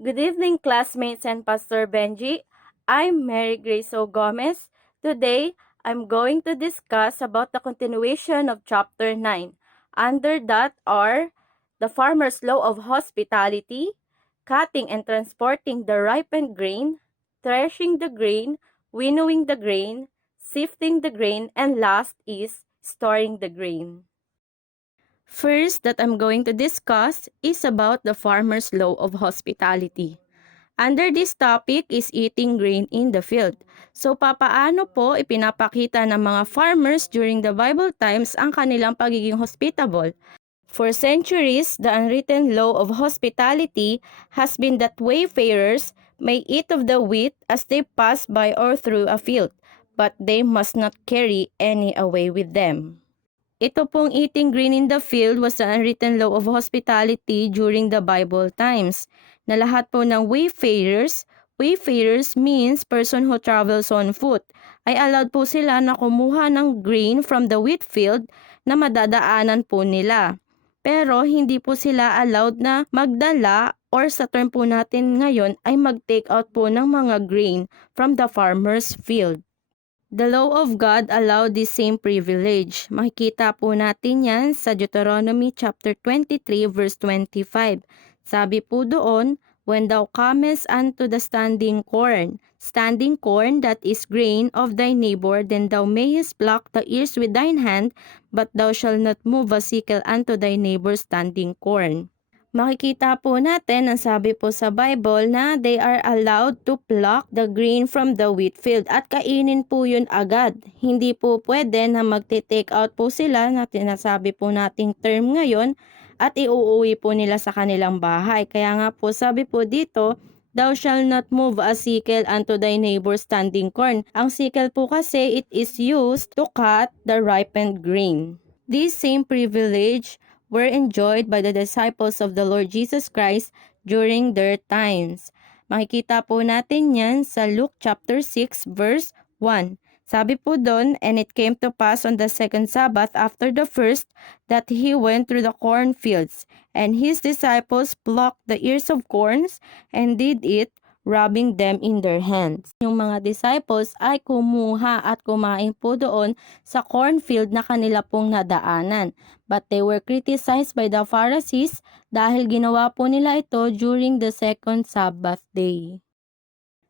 Good evening, classmates and Pastor Benji. I'm Mary Grace O. Gomez. Today, I'm going to discuss about the continuation of Chapter 9. Under that are the farmer's law of hospitality, cutting and transporting the ripened grain, threshing the grain, winnowing the grain, sifting the grain, and last is storing the grain. First that I'm going to discuss is about the farmer's law of hospitality. Under this topic is eating grain in the field. So papaano po ipinapakita ng mga farmers during the Bible times ang kanilang pagiging hospitable? For centuries, the unwritten law of hospitality has been that wayfarers may eat of the wheat as they pass by or through a field, but they must not carry any away with them. Ito pong eating grain in the field was the unwritten law of hospitality during the Bible times, na lahat po ng wayfarers means person who travels on foot, ay allowed po sila na kumuha ng grain from the wheat field na madadaanan po nila. Pero hindi po sila allowed na magdala or sa term po natin ngayon ay mag-take out po ng mga grain from the farmer's field. The law of God allowed this same privilege. Makikita po natin yan sa Deuteronomy chapter 23 verse 25. Sabi po doon, when thou comest unto the standing corn that is grain of thy neighbor, then thou mayest pluck the ears with thine hand, but thou shalt not move a sickle unto thy neighbor's standing corn. Makikita po natin ang sabi po sa Bible na they are allowed to pluck the grain from the wheat field at kainin po yun agad. Hindi po pwede na magte-take out po sila na tinasabi po nating term ngayon at iuuwi po nila sa kanilang bahay. Kaya nga po sabi po dito, thou shalt not move a sickle unto thy neighbor's standing corn. Ang sickle po kasi it is used to cut the ripened grain. This same privilege were enjoyed by the disciples of the Lord Jesus Christ during their times. Makikita po natin yan sa Luke chapter 6 verse 1. Sabi po doon, and it came to pass on the second Sabbath after the first that he went through the cornfields, and his disciples plucked the ears of corns and did eat, rubbing them in their hands. Yung mga disciples ay kumuha at kumain po doon sa cornfield na kanila pong nadaanan. But they were criticized by the Pharisees dahil ginawa po nila ito during the second Sabbath day.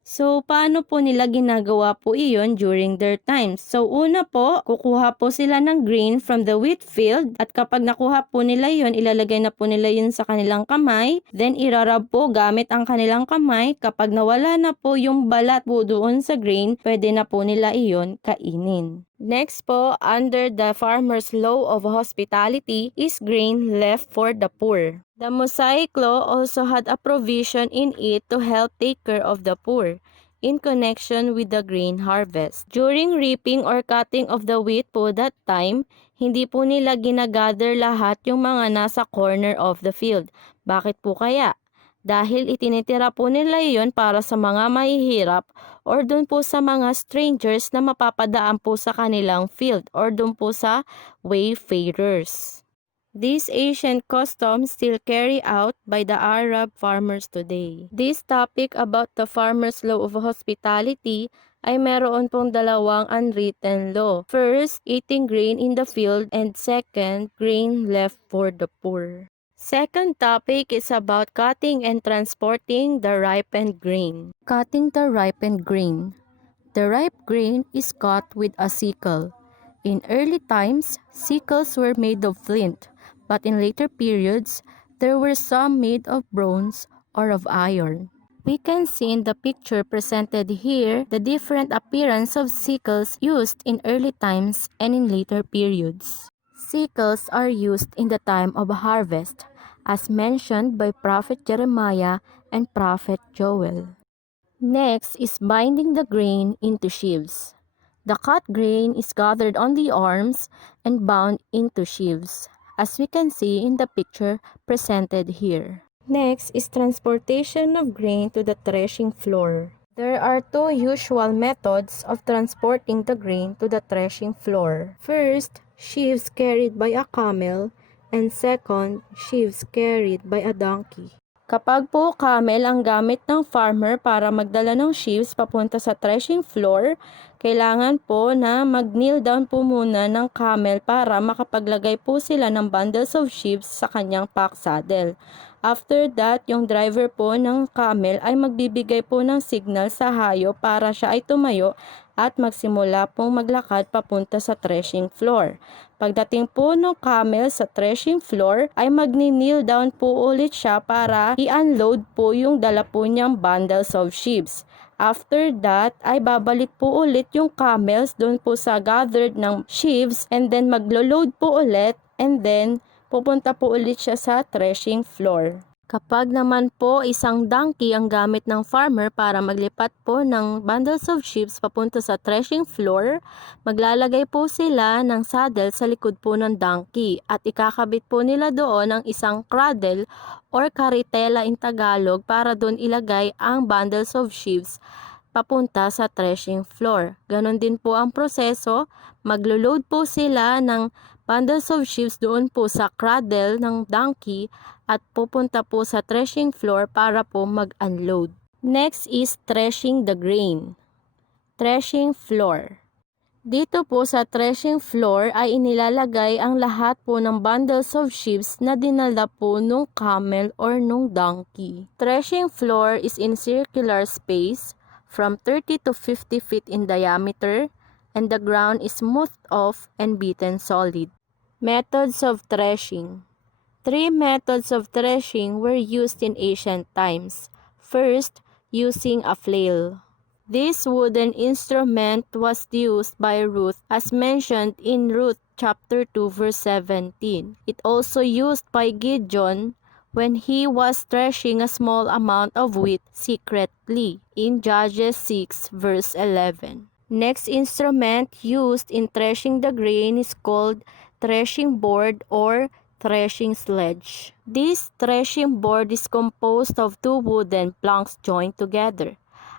So, paano po nila ginagawa po iyon during their times? So, una po, kukuha po sila ng grain from the wheat field at kapag nakuha po nila yon, ilalagay na po nila yun sa kanilang kamay. Then, irarab po gamit ang kanilang kamay. Kapag nawala na po yung balat po doon sa grain, pwede na po nila iyon kainin. Next po, under the farmer's law of hospitality is grain left for the poor. The Mosaic law also had a provision in it to help take care of the poor in connection with the grain harvest. During reaping or cutting of the wheat po that time, hindi po nila ginagather lahat yung mga nasa corner of the field. Bakit po kaya? Dahil itinitira po nila iyon para sa mga mahihirap or dun po sa mga strangers na mapapadaan po sa kanilang field or dun po sa wayfarers. These ancient customs still carry out by the Arab farmers today. This topic about the farmer's law of hospitality ay meron pong dalawang unwritten law. First, eating grain in the field, and second, grain left for the poor. Second topic is about cutting and transporting the ripened grain. Cutting the ripened grain. The ripe grain is cut with a sickle. In early times, sickles were made of flint, but in later periods, there were some made of bronze or of iron. We can see in the picture presented here the different appearance of sickles used in early times and in later periods. Sickles are used in the time of harvest, as mentioned by Prophet Jeremiah and Prophet Joel. Next is binding the grain into sheaves. The cut grain is gathered on the arms and bound into sheaves, as we can see in the picture presented here. Next is transportation of grain to the threshing floor. There are two usual methods of transporting the grain to the threshing floor. First, sheaves carried by a camel, and second, sheaves carried by a donkey. Kapag po camel ang gamit ng farmer para magdala ng sheaves papunta sa threshing floor, kailangan po na mag-kneel down po muna ng camel para makapaglagay po sila ng bundles of sheaves sa kanyang pack saddle. After that, yung driver po ng camel ay magbibigay po ng signal sa hayo para siya ay tumayo at magsimula pong maglakad papunta sa threshing floor. Pagdating po ng camel sa threshing floor ay magni-kneel down po ulit siya para i-unload po yung dala po niyang bundles of sheaves. After that ay babalik po ulit yung camels doon po sa gathered ng sheaves and then maglo-load po ulit and then pupunta po ulit siya sa threshing floor. Kapag naman po isang donkey ang gamit ng farmer para maglipat po ng bundles of sheaves papunta sa threshing floor, maglalagay po sila ng saddle sa likod po ng donkey at ikakabit po nila doon ang isang cradle or karitela in Tagalog para doon ilagay ang bundles of sheaves papunta sa threshing floor. Ganon din po ang proseso, maglo-load po sila ng bundles of sheaves doon po sa cradle ng donkey at pupunta po sa threshing floor para po mag-unload. Next is threshing the grain. Threshing floor. Dito po sa threshing floor ay inilalagay ang lahat po ng bundles of sheaves na dinala po nung camel or nung donkey. Threshing floor is in circular space from 30 to 50 feet in diameter and the ground is smoothed off and beaten solid. Methods of threshing. 3 methods of threshing were used in ancient times. First, using a flail. This wooden instrument was used by Ruth as mentioned in Ruth chapter 2 verse 17. It also used by Gideon when he was threshing a small amount of wheat secretly in Judges 6 verse 11. Next instrument used in threshing the grain is called threshing board or threshing sledge. This threshing board is composed of 2 wooden planks joined together,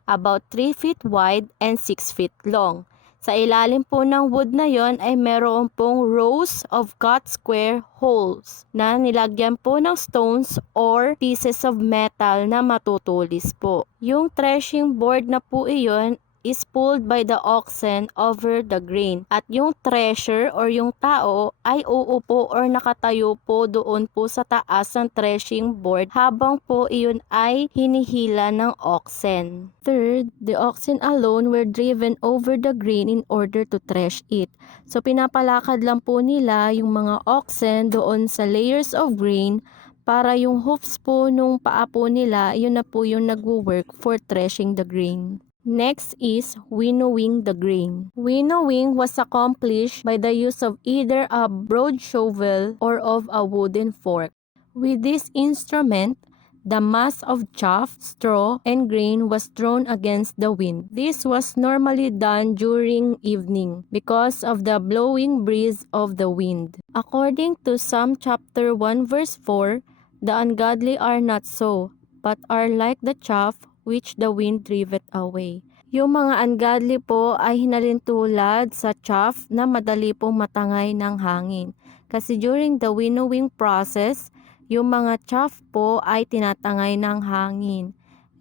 about 3 feet wide and 6 feet long. Sa ilalim po ng wood na yon ay meron pong rows of cut square holes na nilagyan po ng stones or pieces of metal na matutulis po. Yung threshing board na po iyon is pulled by the oxen over the grain at yung thresher or yung tao ay uupo or nakatayo po doon po sa taas ng threshing board habang po iyon ay hinihila ng oxen. Third, the oxen alone were driven over the grain in order to thresh it. So pinapalakad lang po nila yung mga oxen doon sa layers of grain para yung hoofs po nung paa po nila, yun na po yung nagwo-work for threshing the grain. Next is winnowing the grain. Winnowing was accomplished by the use of either a broad shovel or of a wooden fork. With this instrument, the mass of chaff, straw, and grain was thrown against the wind. This was normally done during evening because of the blowing breeze of the wind. According to Psalm chapter 1 verse 4, the ungodly are not so, but are like the chaff which the wind driveth away. Yung mga ungodly po ay hinalintulad sa chaff na madali pong matangay ng hangin. Kasi during the winnowing process, yung mga chaff po ay tinatangay ng hangin.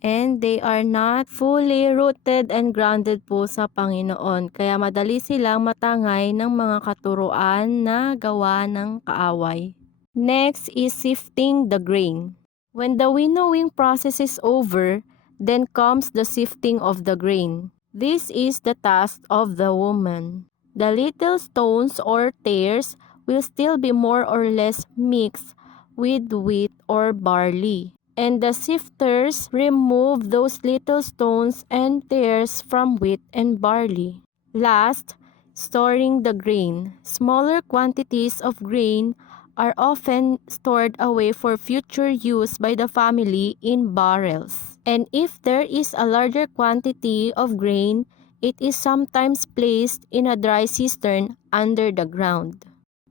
And they are not fully rooted and grounded po sa Panginoon. Kaya madali silang matangay ng mga katuruan na gawa ng kaaway. Next is sifting the grain. When the winnowing process is over, then comes the sifting of the grain. This is the task of the woman. The little stones or tares will still be more or less mixed with wheat or barley. And the sifters remove those little stones and tares from wheat and barley. Last, storing the grain. Smaller quantities of grain are often stored away for future use by the family in barrels. And if there is a larger quantity of grain, it is sometimes placed in a dry cistern under the ground.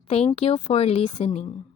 Thank you for listening.